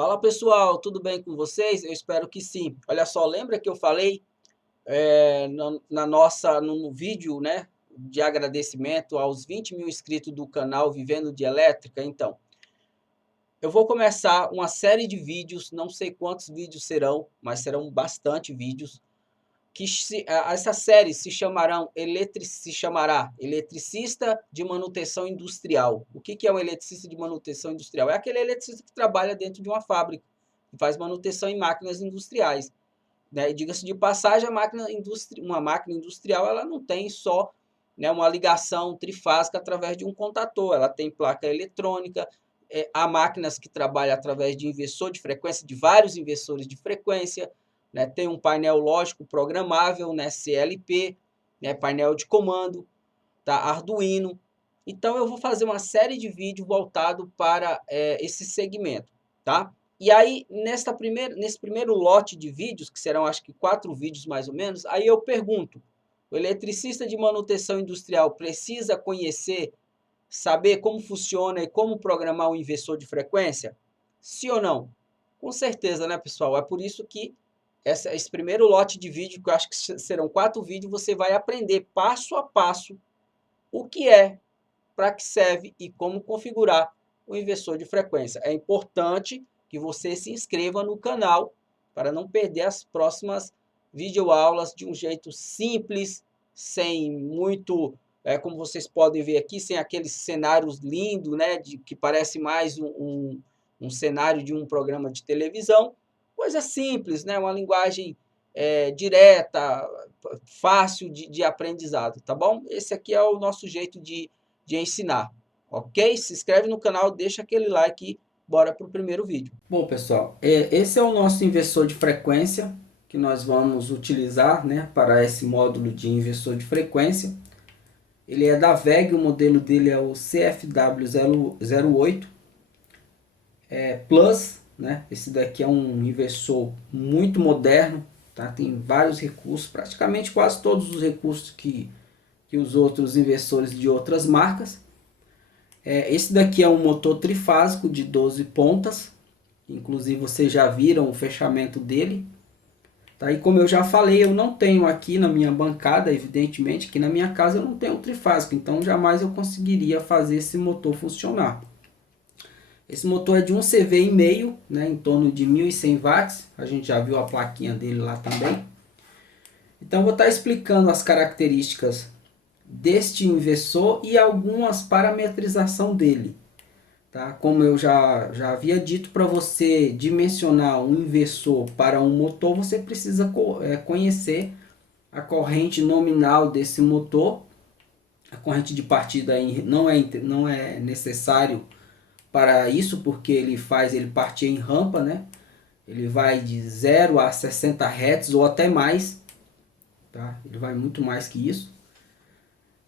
Fala pessoal, tudo bem com vocês? Eu espero que sim. Olha só, lembra que eu falei no vídeo, né, de agradecimento aos 20 mil inscritos do canal Vivendo de Elétrica? Então, eu vou começar uma série de vídeos, não sei quantos vídeos serão, mas serão bastante vídeos, essa série se chamará Eletricista de Manutenção Industrial. O que é um eletricista de manutenção industrial? É aquele eletricista que trabalha dentro de uma fábrica, que faz manutenção em máquinas industriais, né? E diga-se de passagem, uma máquina industrial ela não tem só, né, uma ligação trifásica através de um contator, ela tem placa eletrônica, há máquinas que trabalham através de inversor de frequência, de vários inversores de frequência, né? Tem um painel lógico programável, né, CLP, né, painel de comando, tá? Arduino. Então eu vou fazer uma série de vídeos voltado para esse segmento, tá? E aí, nesse primeiro lote de vídeos, que serão acho que 4 vídeos mais ou menos, aí eu pergunto, o eletricista de manutenção industrial precisa conhecer, saber como funciona e como programar um inversor de frequência? Sim ou não? Com certeza, né, pessoal? É por isso que esse primeiro lote de vídeo, que eu acho que serão 4 vídeos, você vai aprender passo a passo o que é, para que serve e como configurar o inversor de frequência. É importante que você se inscreva no canal para não perder as próximas videoaulas de um jeito simples, sem muito, como vocês podem ver aqui, sem aqueles cenários lindos, né, que parece mais um cenário de um programa de televisão. Coisa simples, né, uma linguagem direta, fácil de aprendizado, tá bom? Esse aqui é o nosso jeito de ensinar, ok? Se inscreve no canal, deixa aquele like e bora para o primeiro vídeo. Bom, pessoal, esse é o nosso inversor de frequência que nós vamos utilizar, né, para esse módulo de inversor de frequência. Ele é da WEG, o modelo dele é o CFW08 Plus, né? Esse daqui é um inversor muito moderno, tá? Tem vários recursos, praticamente quase todos os recursos que os outros inversores de outras marcas. Esse daqui é um motor trifásico de 12 pontas, inclusive vocês já viram o fechamento dele. Tá? E como eu já falei, eu não tenho aqui na minha bancada, evidentemente, que na minha casa eu não tenho trifásico, então jamais eu conseguiria fazer esse motor funcionar. Esse motor é de 1 CV e meio, né, em torno de 1.100 watts, a gente já viu a plaquinha dele lá também. Então eu vou estar explicando as características deste inversor e algumas parametrização dele. Tá? Como eu já havia dito, para você dimensionar um inversor para um motor, você precisa conhecer a corrente nominal desse motor. A corrente de partida não é necessário para isso, porque ele partir em rampa, né? Ele vai de 0 a 60 Hz ou até mais. Tá? Ele vai muito mais que isso.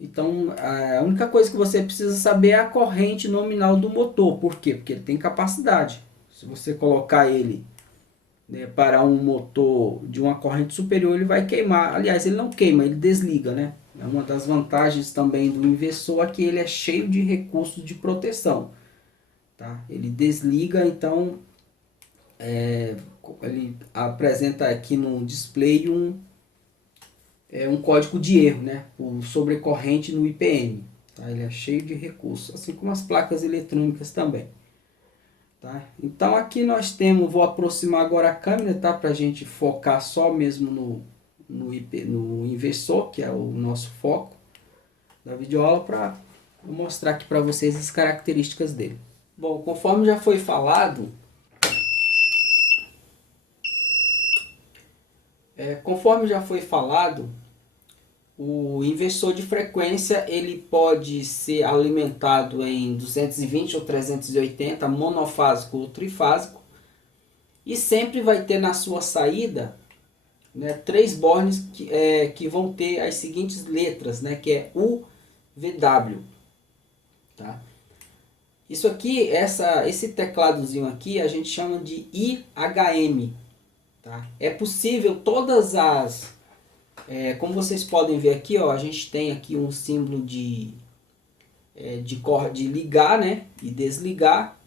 Então, a única coisa que você precisa saber é a corrente nominal do motor. Por quê? Porque ele tem capacidade. Se você colocar ele, né, para um motor de uma corrente superior, ele vai queimar. Aliás, ele não queima, ele desliga, né? É uma das vantagens também do inversor é que ele é cheio de recursos de proteção. Tá? Ele desliga, então ele apresenta aqui no display um código de erro, né, por sobrecorrente no IPM. Tá? Ele é cheio de recursos, assim como as placas eletrônicas também. Tá? Então aqui nós temos, vou aproximar agora a câmera, tá, para a gente focar só mesmo no inversor, que é o nosso foco da videoaula, para mostrar aqui para vocês as características dele. Bom, conforme já foi falado, o inversor de frequência ele pode ser alimentado em 220 ou 380, monofásico ou trifásico, e sempre vai ter na sua saída, né, 3 bornes que vão ter as seguintes letras, né, que é UVW. Tá? Isso aqui, esse tecladozinho aqui, a gente chama de IHM. Tá? É possível todas as... como vocês podem ver aqui, ó, a gente tem aqui um símbolo de ligar, né, e desligar.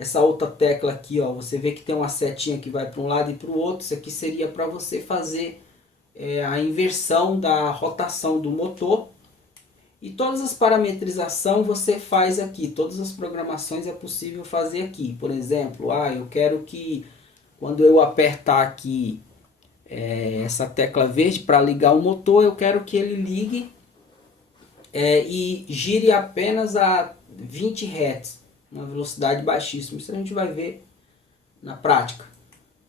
essa outra tecla aqui, ó, você vê que tem uma setinha que vai para um lado e para o outro. Isso aqui seria para você fazer a inversão da rotação do motor. E todas as parametrizações você faz aqui, todas as programações é possível fazer aqui. Por exemplo, eu quero que quando eu apertar aqui essa tecla verde para ligar o motor, eu quero que ele ligue e gire apenas a 20 Hz, uma velocidade baixíssima. Isso a gente vai ver na prática.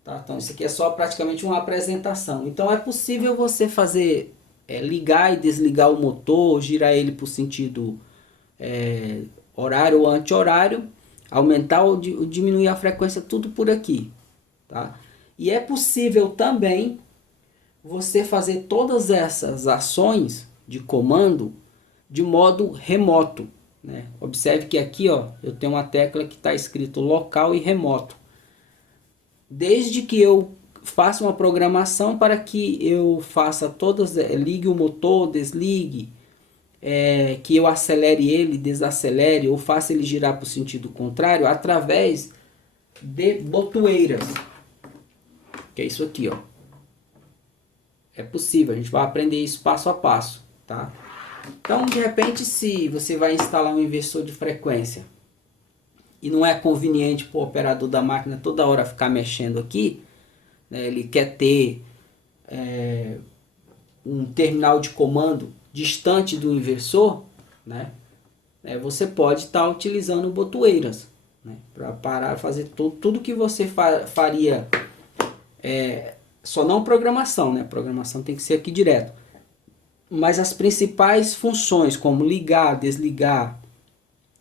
Tá? Então isso aqui é só praticamente uma apresentação. Então é possível você fazer ligar e desligar o motor, girar ele para o sentido horário ou anti-horário, aumentar ou diminuir a frequência, tudo por aqui. Tá? E é possível também você fazer todas essas ações de comando de modo remoto. Né? Observe que aqui, ó, eu tenho uma tecla que está escrito local e remoto. Desde que eu faça uma programação para que eu faça todas, ligue o motor, desligue, que eu acelere ele, desacelere ou faça ele girar para o sentido contrário através de botoeiras. Que é isso aqui, ó. É possível, a gente vai aprender isso passo a passo, tá? Então, de repente, se você vai instalar um inversor de frequência e não é conveniente para o operador da máquina toda hora ficar mexendo aqui, né, ele quer ter um terminal de comando distante do inversor, né, você pode estar utilizando botoeiras, né, para fazer tudo que você faria, só não programação, né, programação tem que ser aqui direto, mas as principais funções como ligar, desligar,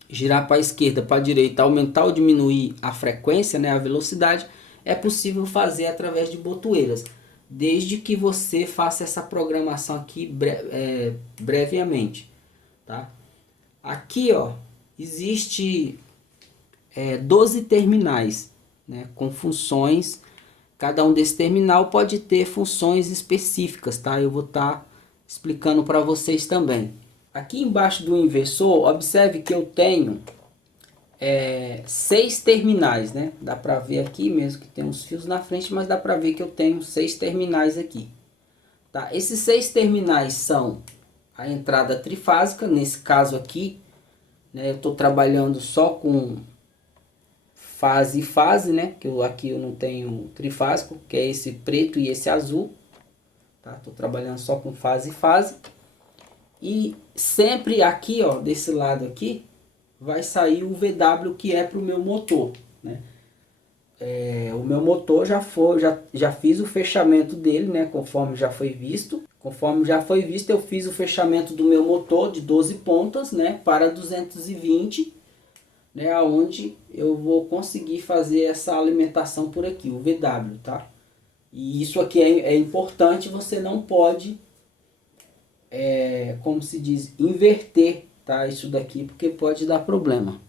girar para a esquerda, para a direita, aumentar ou diminuir a frequência, né, a velocidade, é possível fazer através de botoeiras, desde que você faça essa programação aqui brevemente. Tá? Aqui, ó, existe 12 terminais, né, com funções. Cada um desse terminal pode ter funções específicas, tá? Eu vou estar explicando para vocês também. Aqui embaixo do inversor, observe que eu tenho 6 terminais, né? Dá para ver aqui, mesmo que tem uns fios na frente, mas dá para ver que eu tenho 6 terminais aqui. Tá? Esses 6 terminais são a entrada trifásica, nesse caso aqui, né? Eu estou trabalhando só com fase e fase, né? Que aqui eu não tenho trifásico, que é esse preto e esse azul. Tá? Estou trabalhando só com fase e fase. E sempre aqui, ó, desse lado aqui, vai sair o VW que é para o meu motor, né? O meu motor já fiz o fechamento dele, né? Conforme já foi visto. Conforme já foi visto, eu fiz o fechamento do meu motor de 12 pontas, né? Para 220, né? Onde eu vou conseguir fazer essa alimentação por aqui, o VW, tá? E isso aqui é importante, você não pode, como se diz, inverter, tá? Isso daqui, porque pode dar problema,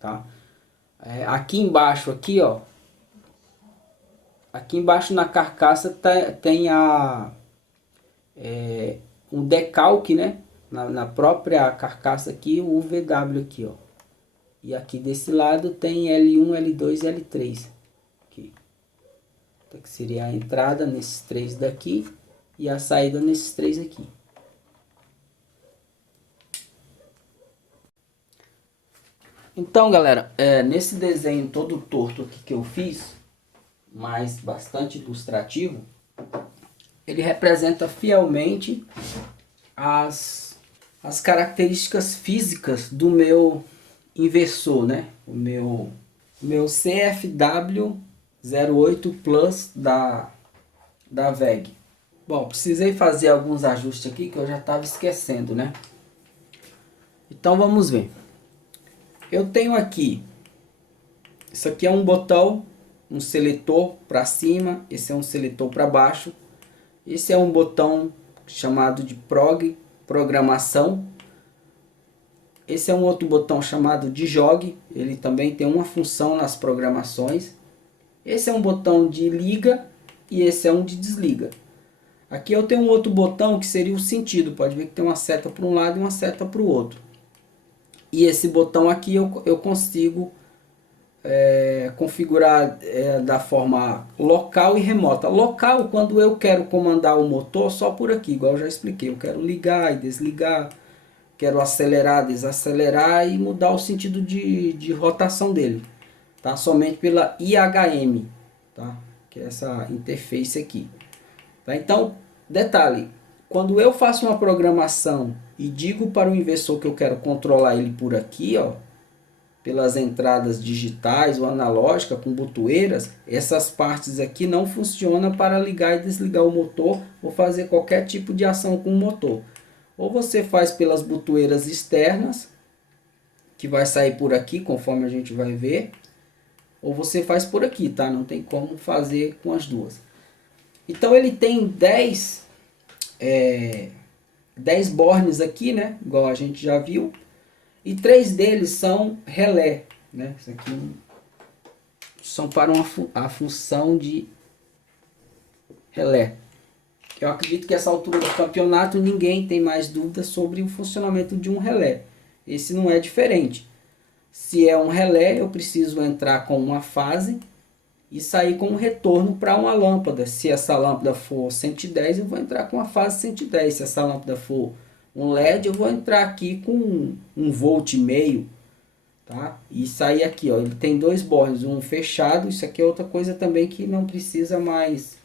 tá? Aqui embaixo, aqui, ó, aqui embaixo na carcaça tem um decalque, né? Na própria carcaça aqui, o VW aqui, ó. E aqui desse lado tem L1, L2 e L3. Aqui. Então, que seria a entrada nesses 3 daqui e a saída nesses 3 aqui. Então, galera, nesse desenho todo torto aqui que eu fiz, mas bastante ilustrativo, ele representa fielmente as características físicas do meu inversor, né? O meu CFW 08 Plus da WEG. Bom, precisei fazer alguns ajustes aqui que eu já estava esquecendo, né? Então vamos ver. Eu tenho aqui, isso aqui é um botão, um seletor para cima, esse é um seletor para baixo. Esse é um botão chamado de programação. Esse é um outro botão chamado de jog, ele também tem uma função nas programações. Esse é um botão de liga e esse é um de desliga. Aqui eu tenho um outro botão que seria o sentido, pode ver que tem uma seta para um lado e uma seta para o outro. E esse botão aqui eu consigo configurar da forma local e remota. Local, quando eu quero comandar o motor, só por aqui, igual eu já expliquei. Eu quero ligar e desligar, quero acelerar, desacelerar e mudar o sentido de rotação dele, tá? Somente pela IHM, tá? Que é essa interface aqui. Tá? Então, detalhe, quando eu faço uma programação e digo para o inversor que eu quero controlar ele por aqui, ó, pelas entradas digitais ou analógicas com botoeiras, essas partes aqui não funcionam para ligar e desligar o motor ou fazer qualquer tipo de ação com o motor. Ou você faz pelas botoeiras externas, que vai sair por aqui, conforme a gente vai ver, ou você faz por aqui, tá? Não tem como fazer com as duas. Então ele tem 10 bornes aqui, né? Igual a gente já viu. E 3 deles são relé, né? Isso aqui são para a função de relé. Eu acredito que essa altura do campeonato ninguém tem mais dúvidas sobre o funcionamento de um relé. Esse não é diferente. Se é um relé, eu preciso entrar com uma fase e sair com um retorno para uma lâmpada. Se essa lâmpada for 110, eu vou entrar com a fase 110. Se essa lâmpada for um LED, eu vou entrar aqui com 1,5 V, tá? E sair aqui, ó, ele tem 2 bornes, um fechado. Isso aqui é outra coisa também que não precisa mais,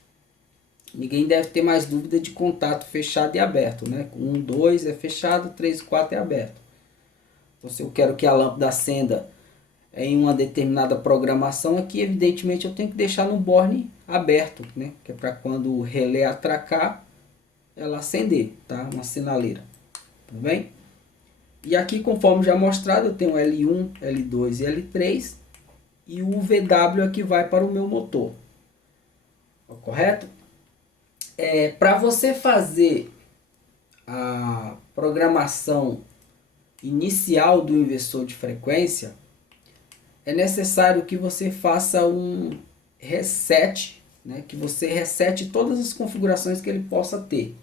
ninguém deve ter mais dúvida de contato fechado e aberto, né? 1, 2 é fechado, 3 e 4 é aberto. Então, se eu quero que a lâmpada acenda em uma determinada programação aqui, evidentemente eu tenho que deixar no borne aberto, né? Que é para quando o relé atracar, ela acender, tá? Uma sinaleira, tudo bem? E aqui, conforme já mostrado, eu tenho L1, L2 e L3, e o VW aqui vai para o meu motor, correto? Para você fazer a programação inicial do inversor de frequência, é necessário que você faça um reset, né? Que você resete todas as configurações que ele possa ter.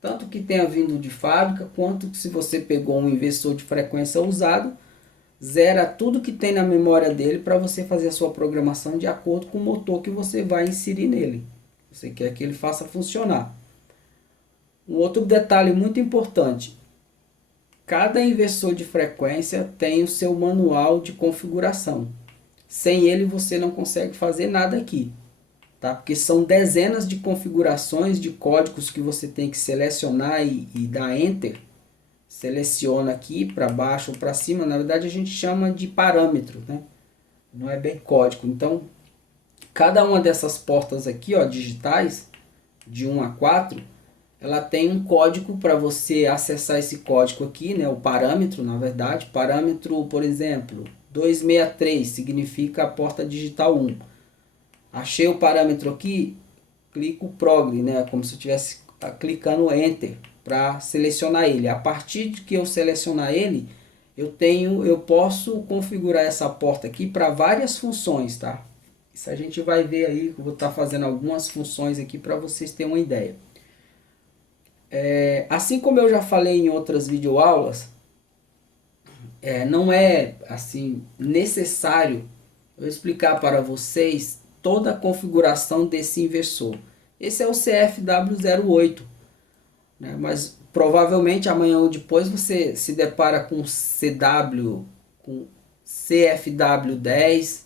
Tanto que tenha vindo de fábrica, quanto que se você pegou um inversor de frequência usado, zera tudo que tem na memória dele para você fazer a sua programação de acordo com o motor que você vai inserir nele. Você quer que ele faça funcionar. Um outro detalhe muito importante. Cada inversor de frequência tem o seu manual de configuração. Sem ele você não consegue fazer nada aqui, tá? Porque são dezenas de configurações de códigos que você tem que selecionar e dar Enter. Seleciona aqui para baixo ou para cima. Na verdade a gente chama de parâmetro, né? Não é bem código. Então, cada uma dessas portas aqui, ó, digitais, de 1 a 4, ela tem um código para você acessar esse código aqui, né? O parâmetro, na verdade. Parâmetro, por exemplo, 263 significa a porta digital 1. Achei o parâmetro aqui, clico Progr, né? Como se eu estivesse clicando Enter para selecionar ele. A partir de que eu selecionar ele, eu posso configurar essa porta aqui para várias funções, tá? Isso a gente vai ver aí, eu vou estar fazendo algumas funções aqui para vocês terem uma ideia. Assim como eu já falei em outras videoaulas, não é assim necessário eu explicar para vocês toda a configuração desse inversor. Esse é o CFW08, né? Mas provavelmente amanhã ou depois você se depara com com CFW10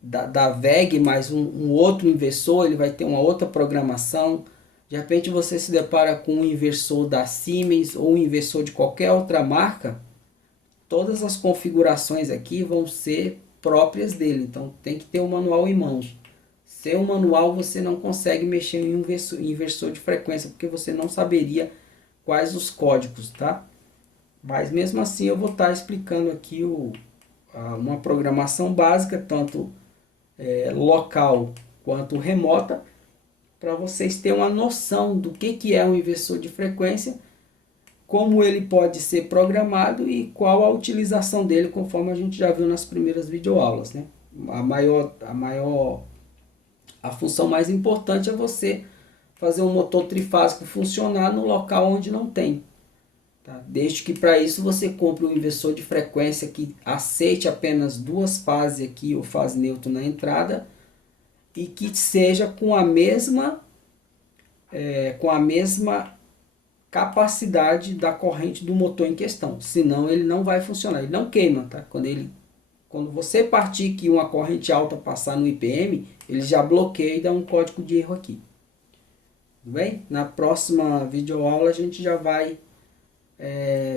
da VEG, mais um outro inversor, ele vai ter uma outra programação. De repente você se depara com um inversor da Siemens ou um inversor de qualquer outra marca, todas as configurações aqui vão ser próprias dele, então tem que ter o manual em mãos. Sem o manual você não consegue mexer em um inversor de frequência, porque você não saberia quais os códigos, tá? Mas mesmo assim eu vou estar explicando aqui uma programação básica, tanto local quanto remota, para vocês terem uma noção do que é um inversor de frequência, como ele pode ser programado e qual a utilização dele, conforme a gente já viu nas primeiras videoaulas, né? A função mais importante é você fazer um motor trifásico funcionar no local onde não tem, Tá? Desde que para isso você compre um inversor de frequência que aceite apenas duas fases aqui, ou fase neutro na entrada, e que seja com a mesma capacidade da corrente do motor em questão. Senão ele não vai funcionar, ele não queima, tá? Quando você partir que uma corrente alta passar no IPM, ele já bloqueia e dá um código de erro aqui. Tudo bem? Na próxima videoaula a gente já vai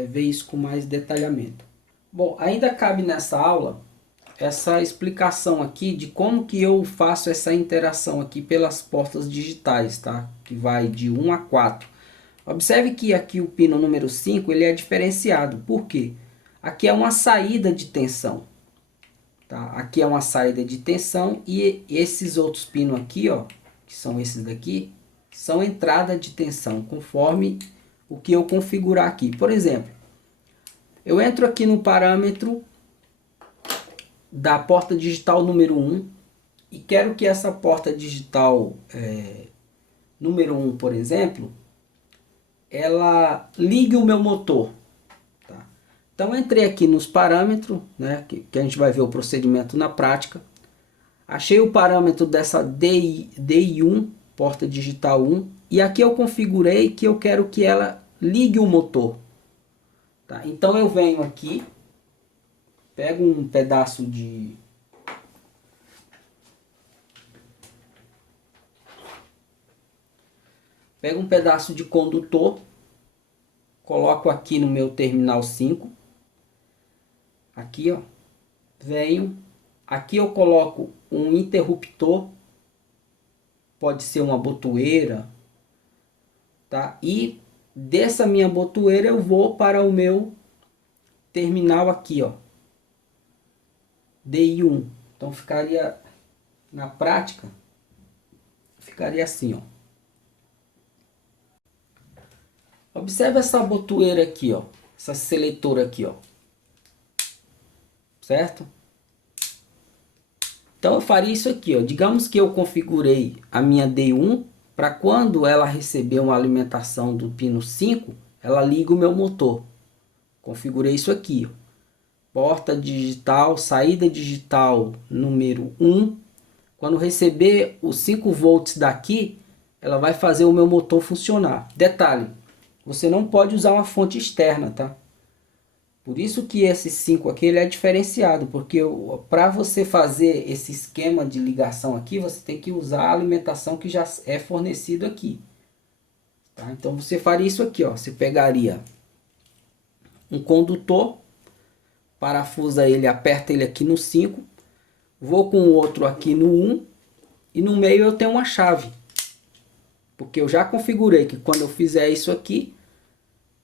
ver isso com mais detalhamento. Bom, ainda cabe nessa aula essa explicação aqui de como que eu faço essa interação aqui pelas portas digitais, tá? Que vai de 1 a 4. Observe que aqui o pino número 5 ele é diferenciado. Por quê? Aqui é uma saída de tensão. Tá? Aqui é uma saída de tensão e esses outros pinos aqui, ó, que são esses daqui, são entrada de tensão, conforme o que eu configurar aqui. Por exemplo, eu entro aqui no parâmetro da porta digital número 1 e quero que essa porta digital número 1, por exemplo, ela ligue o meu motor. Tá? Então entrei aqui nos parâmetros, né, que a gente vai ver o procedimento na prática. Achei o parâmetro dessa DI1, porta digital 1, e aqui eu configurei que eu quero que ela ligue o motor. Tá? Então eu venho aqui, pego um pedaço de condutor, coloco aqui no meu terminal 5, aqui ó, venho, aqui eu coloco um interruptor, pode ser uma botoeira, tá? E dessa minha botoeira eu vou para o meu terminal aqui, ó, DI1. Então ficaria, na prática, ficaria assim, ó. Observe essa botoeira aqui, ó, essa seletora aqui, ó. Certo? Então eu faria isso aqui, ó. Digamos que eu configurei a minha D1 para quando ela receber uma alimentação do pino 5, ela liga o meu motor. Configurei isso aqui, ó. Porta digital, saída digital número 1. Quando receber os 5 volts daqui, ela vai fazer o meu motor funcionar. Detalhe, você não pode usar uma fonte externa, tá? Por isso que esse 5 aqui ele é diferenciado, porque para você fazer esse esquema de ligação aqui, você tem que usar a alimentação que já é fornecido aqui. Tá? Então você faria isso aqui, ó. Você pegaria um condutor, parafusa ele, aperta ele aqui no 5, vou com o outro aqui no 1 e no meio eu tenho uma chave. Porque eu já configurei que quando eu fizer isso aqui,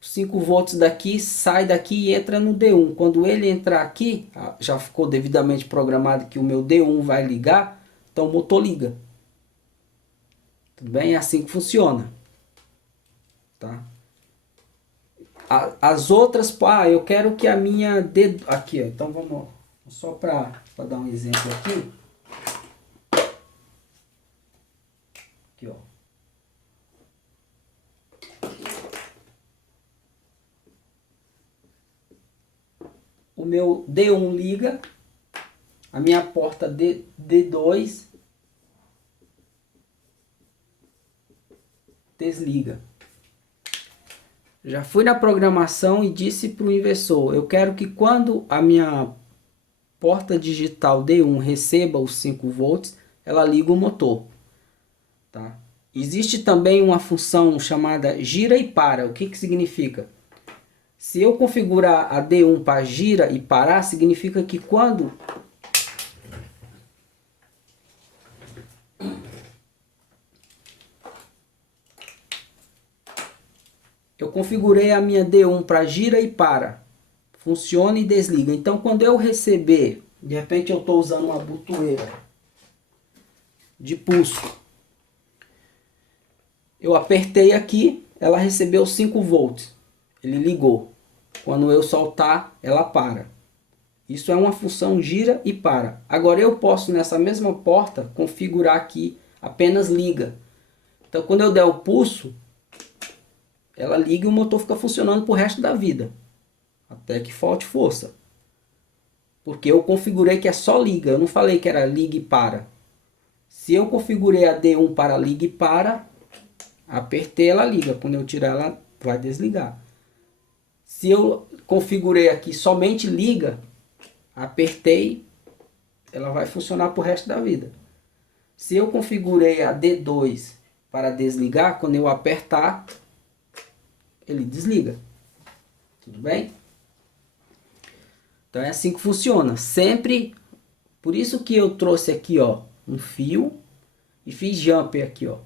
5 volts daqui, sai daqui e entra no D1. Quando ele entrar aqui, já ficou devidamente programado que o meu D1 vai ligar, então o motor liga. Tudo bem? É assim que funciona. Tá? As outras, eu quero que a minha D... Aqui, ó, então vamos, só para dar um exemplo aqui. Aqui, ó. O meu D1 liga, a minha porta D2 desliga. Já fui na programação e disse para o inversor, eu quero que quando a minha porta digital D1 receba os 5 volts, ela liga o motor. Tá? Existe também uma função chamada gira e para. O que significa? Se eu configurar a D1 para gira e parar, significa que quando eu configurei a minha D1 para gira e para, funciona e desliga. Então quando eu receber, de repente eu estou usando uma botoeira de pulso, eu apertei aqui, ela recebeu 5 volts, ele ligou. Quando eu soltar, ela para. Isso é uma função gira e para. Agora eu posso nessa mesma porta configurar aqui apenas liga. Então quando eu der o pulso, ela liga e o motor fica funcionando pro resto da vida, até que falte força. Porque eu configurei que é só liga, eu não falei que era liga e para. Se eu configurei a D1 para liga e para, apertei, ela liga. Quando eu tirar, ela vai desligar. Se eu configurei aqui somente liga, apertei, ela vai funcionar para o resto da vida. Se eu configurei a D2 para desligar, quando eu apertar, ele desliga. Tudo bem? Então é assim que funciona. Sempre, por isso que eu trouxe aqui, ó, um fio e fiz jumper aqui, ó.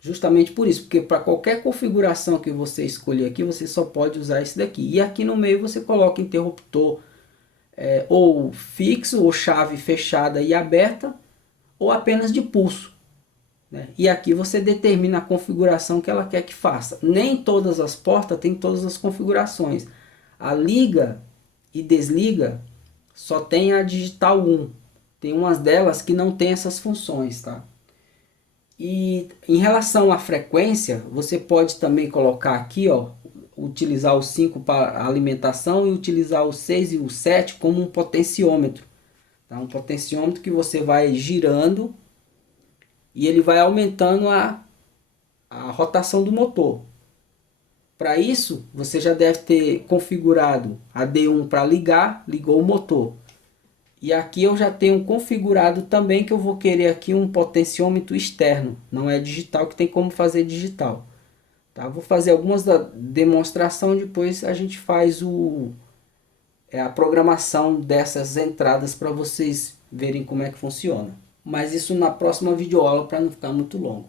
Justamente por isso, porque para qualquer configuração que você escolher aqui, você só pode usar esse daqui. E aqui no meio você coloca interruptor ou fixo, ou chave fechada e aberta, ou apenas de pulso, né? E aqui você determina a configuração que ela quer que faça. Nem todas as portas têm todas as configurações. A liga e desliga só tem a digital 1. Tem umas delas que não tem essas funções, tá? E em relação à frequência, você pode também colocar aqui, ó, utilizar o 5 para alimentação e utilizar o 6 e o 7 como um potenciômetro. Tá? Um potenciômetro que você vai girando e ele vai aumentando a rotação do motor. Para isso, você já deve ter configurado a D1 para ligar, ligou o motor. E aqui eu já tenho configurado também que eu vou querer aqui um potenciômetro externo. Não é digital, que tem como fazer digital. Tá? Vou fazer algumas da demonstração, depois a gente faz a programação dessas entradas para vocês verem como é que funciona. Mas isso na próxima videoaula para não ficar muito longo.